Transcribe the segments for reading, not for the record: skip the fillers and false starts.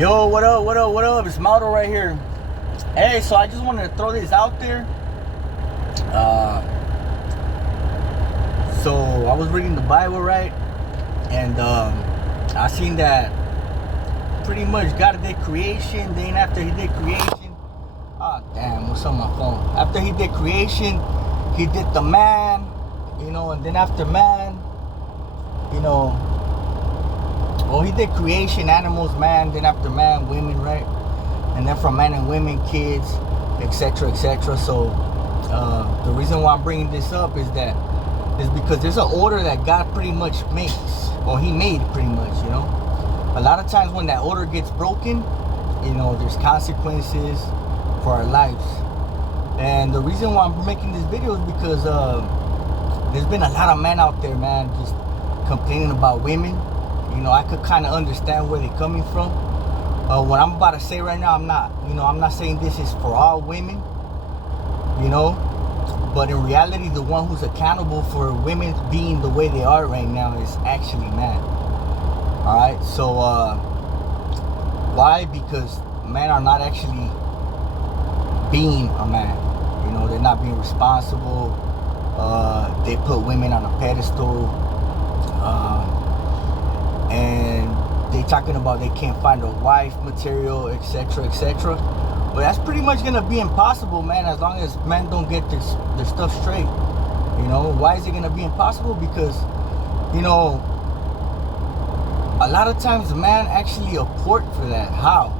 Yo, what up, what up, what up? It's Mauro right here. Hey, so I just wanted to throw this out there. So I was reading the Bible, right? And I seen that pretty much God did creation. Then after he did creation, damn, what's on my phone? After he did creation, he did the man, and then after man, well, he did creation, animals, man, then after man, women, right? And then from man and women, kids, etc., etc. So the reason why I'm bringing this up is because there's an order that God pretty much makes, or he made pretty much, A lot of times when that order gets broken, there's consequences for our lives. And the reason why I'm making this video is because there's been a lot of men out there, man, just complaining about women. I could kind of understand where they're coming from. What I'm about to say right now, I'm not saying this is for all women, but in reality, the one who's accountable for women being the way they are right now is actually man. All right, so why? Because men are not actually being a man. They're not being responsible. They put women on a pedestal. And they talking about they can't find a wife material, etc., etc. But that's pretty much gonna be impossible, man, as long as men don't get their stuff straight. Why is it gonna be impossible? Because a lot of times man actually apport for that. How?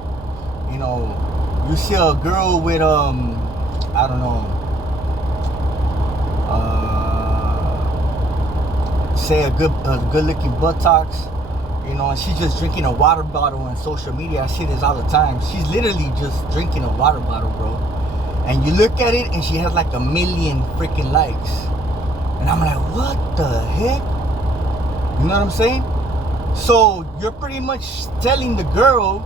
You see a girl with I don't know, say a good looking buttocks, and she's just drinking a water bottle on social media. I see this all the time. She's literally just drinking a water bottle, bro. And you look at it and she has like 1 million freaking likes. And I'm like, what the heck? You know what I'm saying? So you're pretty much telling the girl,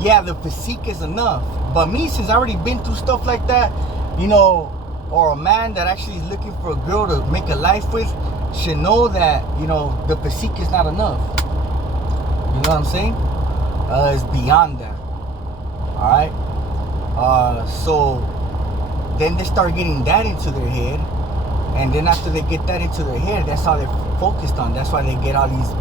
yeah, the physique is enough. But me, since I already been through stuff like that, or a man that actually is looking for a girl to make a life with, should know that, the physique is not enough. You know what I'm saying? It's beyond that. Alright? So then they start getting that into their head. And then after they get that into their head, that's all they're focused on. That's why they get all these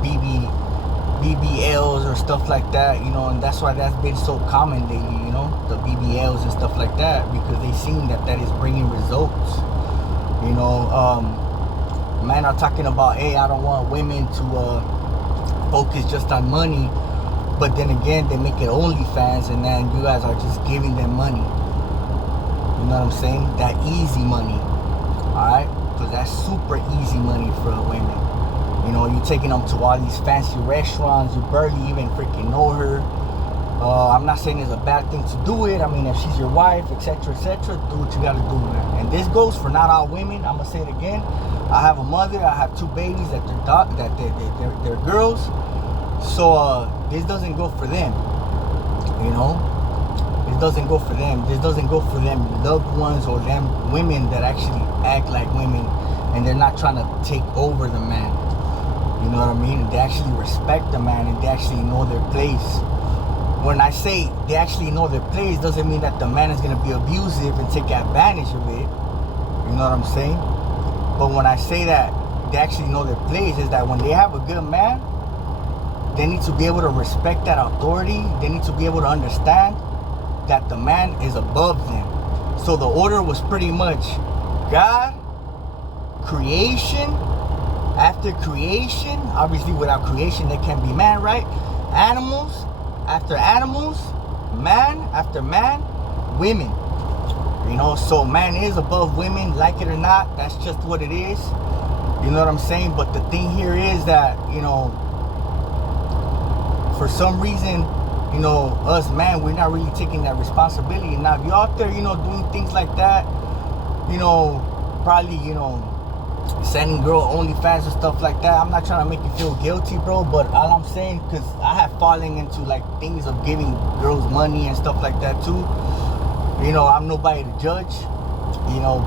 BBLs or stuff like that, and that's why that's been so common lately, the BBLs and stuff like that, because they seen that is bringing results. Men are talking about, hey, I don't want women to focus just on money, but then again, they make it OnlyFans, and then you guys are just giving them money. You know what I'm saying? That easy money, alright? Because that's super easy money for women. You're taking them to all these fancy restaurants, you barely even freaking know her. I'm not saying it's a bad thing to do it. I mean, if she's your wife, etc., etc., do what you gotta do, man. And this goes for not all women. I'm gonna say it again. I have a mother. I have 2 babies that they're girls. So this doesn't go for them. This doesn't go for them. This doesn't go for them loved ones or them women that actually act like women and they're not trying to take over the man. You know what I mean? And they actually respect the man and they actually know their place. When I say they actually know their place, doesn't mean that the man is going to be abusive and take advantage of it. You know what I'm saying? But when I say that they actually know their place, is that when they have a good man, they need to be able to respect that authority. They need to be able to understand that the man is above them. So the order was pretty much God, creation, after creation. Obviously without creation there can't be man, right? Animals, after animals, man, after man, women. So man is above women, like it or not. That's just what it is. You know what I'm saying? But the thing here is that, for some reason, us man, we're not really taking that responsibility. Now, if you're out there, doing things like that, probably, sending girl OnlyFans and stuff like that, I'm not trying to make you feel guilty, bro, but all I'm saying, because I have fallen into like things of giving girls money and stuff like that too. I'm nobody to judge,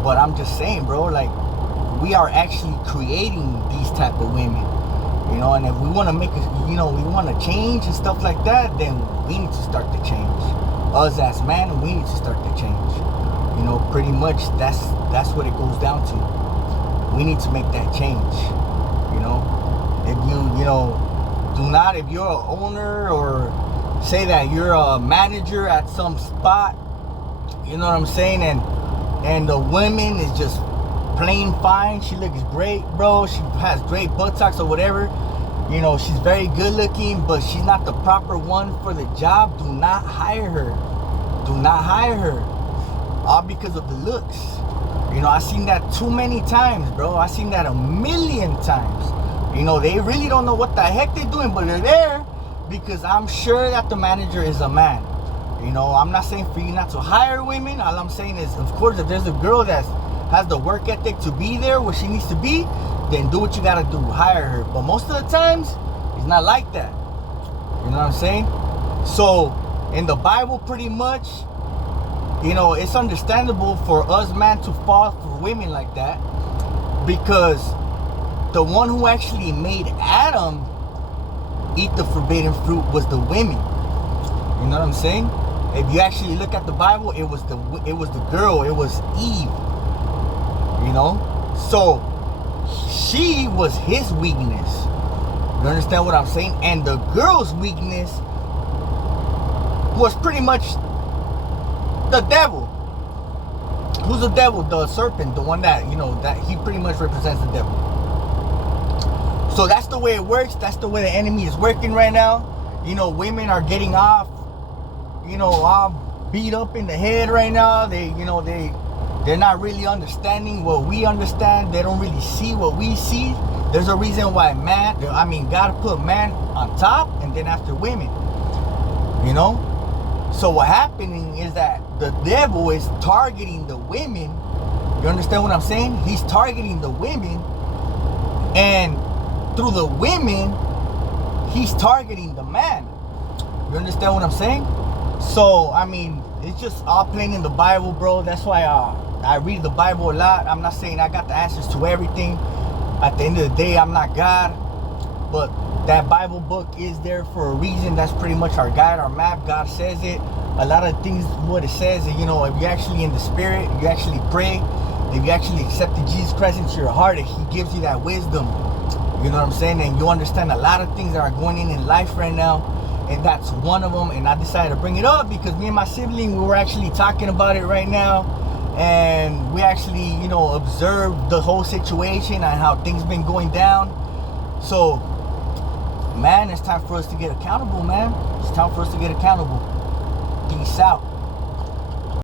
but I'm just saying, bro, like, we are actually creating these type of women. You know, and if we want to make we want to change and stuff like that, then we need to start to change. Us as men, we need to start to change. You know, pretty much that's what it goes down to. We need to make that change. You know, if if you're an owner, or say that you're a manager at some spot, you know what I'm saying, and the woman is just plain fine, she looks great, bro, she has great buttocks or whatever, you know, she's very good looking, but she's not the proper one for the job, do not hire her. Do not hire her. All because of the looks. You know, I've seen that too many times, bro. I've seen that a million times. You know, they really don't know what the heck they're doing, but they're there because I'm sure that the manager is a man. You know, I'm not saying for you not to hire women. All I'm saying is, of course, if there's a girl that has the work ethic to be there where she needs to be, then do what you gotta do, hire her. But most of the times, it's not like that. You know what I'm saying? So, in the Bible, pretty much, you know, it's understandable for us men to fall for women like that, because the one who actually made Adam eat the forbidden fruit was the women. You know what I'm saying? If you actually look at the Bible, it was the girl, it was Eve. You know? So she was his weakness. You understand what I'm saying? And the girl's weakness was pretty much the devil. Who's the devil? The serpent, the one that, you know, that he pretty much represents the devil. So that's the way it works. That's the way the enemy is working right now. You know, women are getting off, you know, all beat up in the head right now. They're not really understanding what we understand. They don't really see what we see. There's a reason why God put man on top and then after women. You know? So what's happening is that the devil is targeting the women. You understand what I'm saying? He's targeting the women, and through the women, he's targeting the man. You understand what I'm saying? So, I mean, it's just all plain in the Bible, bro. That's why I read the Bible a lot. I'm not saying I got the answers to everything. At the end of the day, I'm not God. But that Bible book is there for a reason. That's pretty much our guide, our map. God says it. A lot of things, what it says is, you know, if you're actually in the spirit, you actually pray, if you actually accepted Jesus Christ into your heart, and he gives you that wisdom. You know what I'm saying? And you understand a lot of things that are going in life right now. And that's one of them. And I decided to bring it up because me and my sibling, we were actually talking about it right now. And we actually, you know, observed the whole situation and how things been going down. So, man, it's time for us to get accountable, man. It's time for us to get accountable. Peace out.